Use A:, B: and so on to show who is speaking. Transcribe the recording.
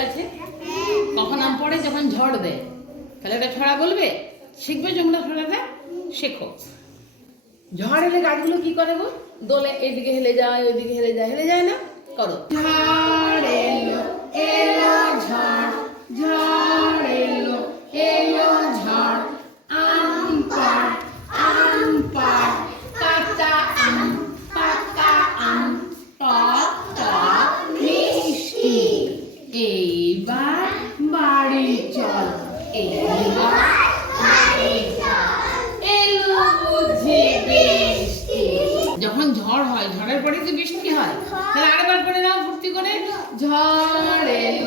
A: গাছে? কখন আম পড়ে? যখন ঝড় দেয়। তাহলে ওটা ছড়া বলবে? শিখবে তোমরা ছড়াটা শেখো। ঝড় এলে গাছগুলো কি করে গো? দোলে এদিকে হেলে যায়, ওইদিকে হেলে যায় হেলে যায় না? করো। এইবার বাড়ি চল যখন ঝড় হয়, ঝড়ের পরে যে বৃষ্টি হয়। তাহলে আরেকবার করে নাও ভর্তি করে। ঝড়